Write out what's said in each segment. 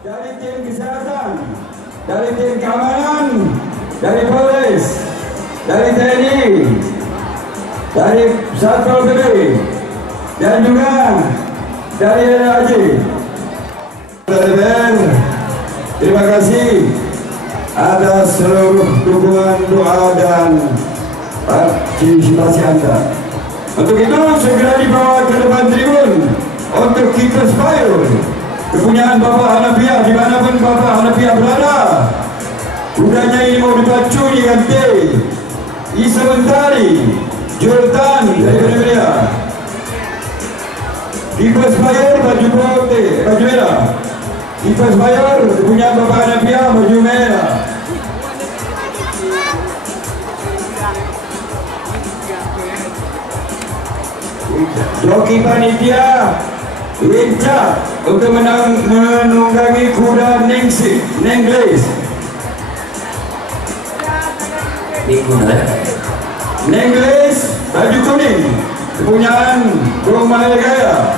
dari tim kesehatan, dari tim keamanan, dari polis, dari TNI, dari Satpol PP, dan juga dari LHJ. Terima kasih atas seluruh dukungan, doa, dan partisipasi Anda. Untuk itu segera dibawa ke depan tribun untuk Keepers Fire, kepunyaan Bapak Hanafiah, dimanapun Bapak Hanafiah berada. Kudanya ini mau dipacu dengan T, Ismentari, Jultan dari Beria. Keepers Fire baju putih, baju merah. Keepers Fire kepunyaan Bapak Hanafiah, baju merah. Joki panitia lincah untuk menunggangi kuda Nenglis. Nenglis baju kuning kepunyaan Bung Mahir Gaya.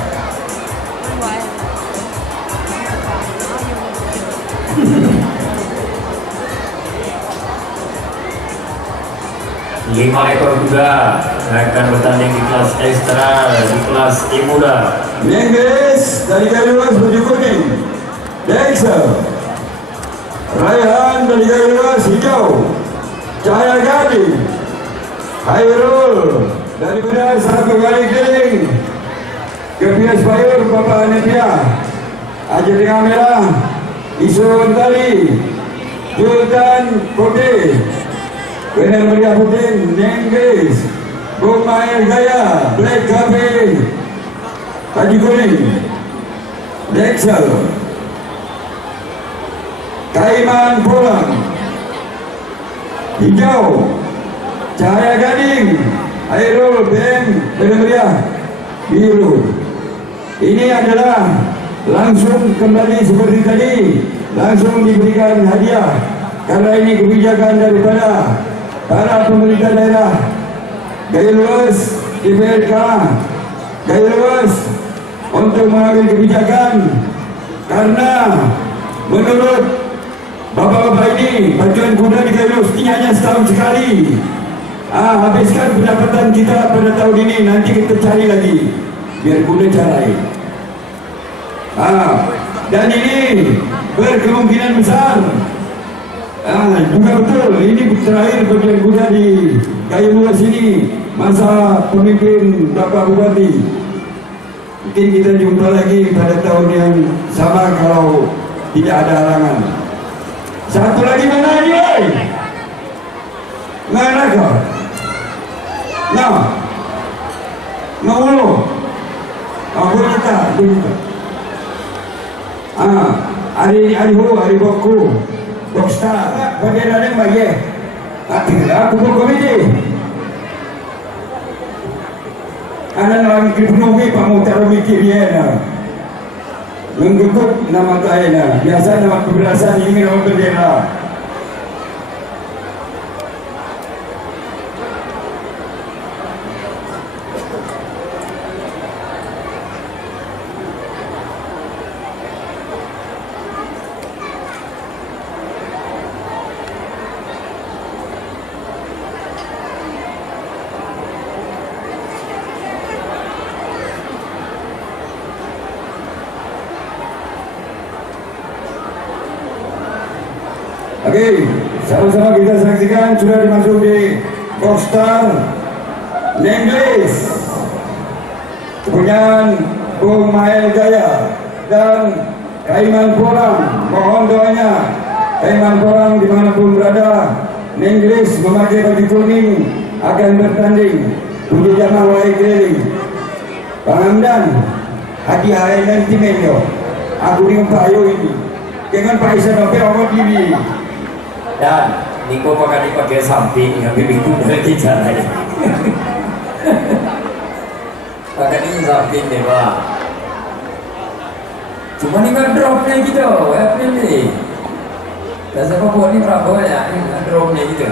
Lima ekor kuda akan bertanding di kelas ekstra, di kelas muda. Nenglis dari Gayulas baju kuning. Dexter Raihan dari Gayulas hijau. Cahaya Gading, Hairul dari benar satu kali keliling ke Keepers Fire Bapak Hanafiah. Aja dengan merah, Isu Tali, Jultan Putih, Benar Meriah Putih, Nenglis, Bung Mahir Gaya, Black Cafe, Haji Kuning, Dexel, Kaiman Pulang, hijau, Cahaya Gading, Hairul, Ben, Benar Meriah, biru. Ini adalah langsung kembali seperti tadi, langsung diberikan hadiah karena ini kebijakan daripada para pemerintah daerah, Gayulas, DPRK, Gayulas untuk mengambil kebijakan karena menurut bapak-bapak ini pacuan kuda di Gayulas ini hanya setahun sekali. Habiskan pendapatan kita pada tahun ini, nanti kita cari lagi biar kuda carai. Dan ini berkemungkinan besar juga betul ini terakhir pacuan kuda di Gayulas ini masa pemimpin Bapak Bupati. Mungkin kita jumpa lagi pada tahun yang sama kalau tidak ada halangan. Satu lagi mana ini? Mana kau? Nah, ngulu. Boleh kita. Hari boku. Bokstar. Bagaimana yang baik? Aku berkomedi. Anak lagi dipenuhi pamutar mikir ya. Menggugut nama kaya. Biasa nama keberasaan ini nama bendera. Oke, sama-sama kita saksikan sudah dimasuk di Bokstar Nenglis kepunyaan Bung Mahir Gaya dan Kaiman Porang. Mohon doanya Kaiman Porang dimanapun berada. Nenglis memakai baju kuning akan bertanding untuk jamaah mulai keliling. Pangamdan hadiah nanti menyo. Aku dengan Pak Ayo ini dengan Pak Isa Nope awal diri. Dan Niko pakai samping yang bibi kuda lagi jalan. Pakai ini samping deh Pak. Cuma ini kan dropnya gitu, ya pilih. Dan siapa buat ini Prabowo ya, ini kan dropnya gitu.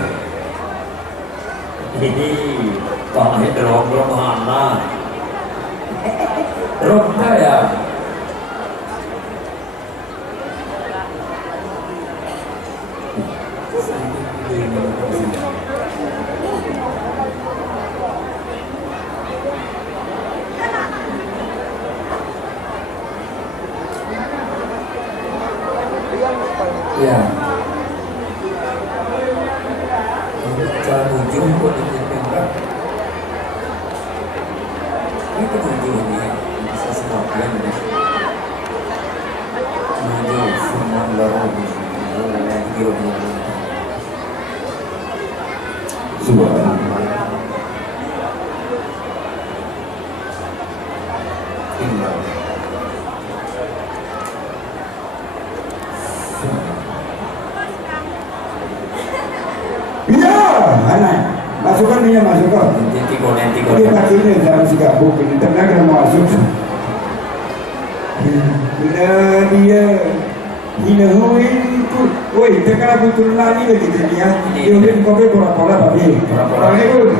Ini kalau ini drop mana? Dropnya ya. Ya. Cara menuju pun dipimpin. Ini menuju ini bisa semakin menuju semua lalu yang kira Subhanallah. Ya, anak. Masukkan dia masukkan. nanti Dia pastinya dalam sikap buku ini tenang kena masuk. Bila dia hinahuin tu, woi, tengah aku turun lagi lagi dia. Dia udah kopi pola-pola tapi. Pola-pola itu.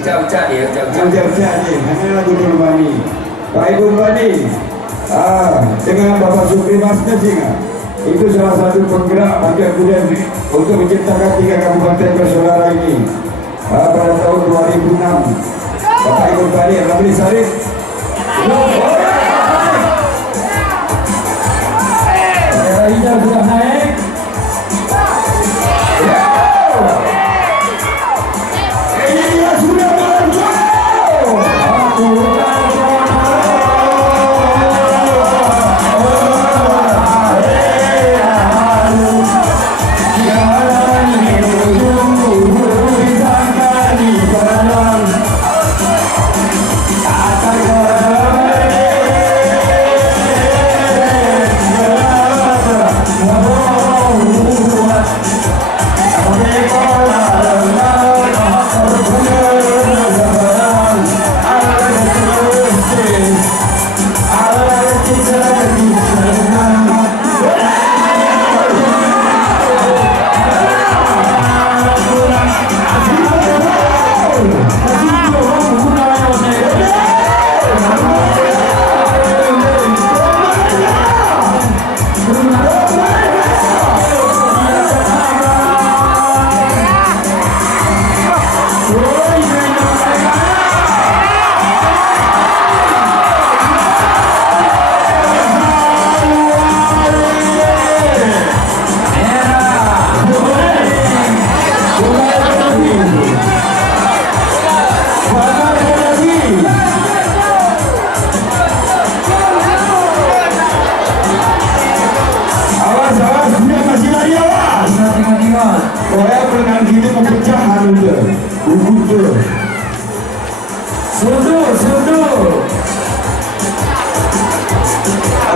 ucap dia Ucap-ucap dia. Hanya lagu turun lagi. Baik Bung Bani. Dengan Bapak Supri Masnya singa. Itu salah satu penggerak Panjang Kuda untuk menciptakan 3 kabupaten bersaudara ini pada tahun 2006. Bapak Ibu Bani Ramli Sarif. Ida sudah naik. Ini dia sudah melaju.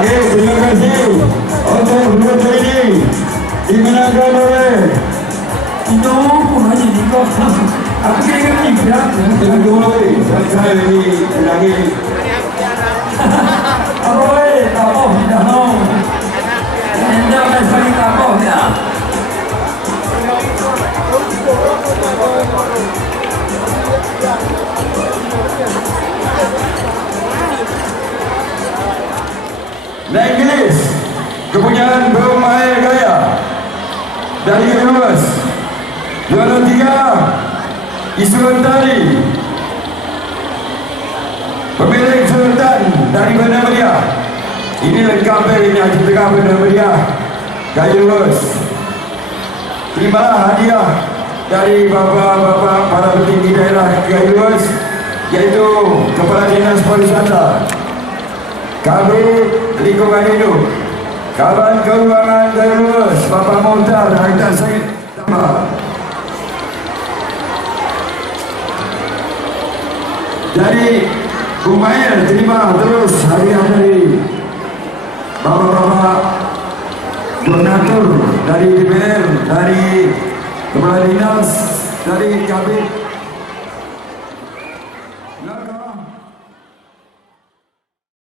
Oke, terima kasih untuk berita ini dimenangkan oleh itu pun aja di kau aku kira tidak dengan Jokowi. Saya ini menangi apa tak mau tidak mau anda masih tak mau ya. Inggris, kepunyaan Bung Mahir Gaya dari Universe. Juara 3 Isuan Tari, pemilik Sultan dari Bandar Meriah. Ini lengkap dari Haji Tengah Bandar Meriah Gaya Universe. Terimalah hadiah dari bapak-bapak para petinggi daerah Gaya Universe, yaitu Kepala Dinas Pariwisata, Kabin Lingkungan Hidup, Kaban Keuangan Darus, Bapak Mohtar Haidar Said Tambah. Jadi Bung Mahir terima terus hadiah dari bapak-bapak donatur dari DPR, dari Kepala Dinas, dari Kabin.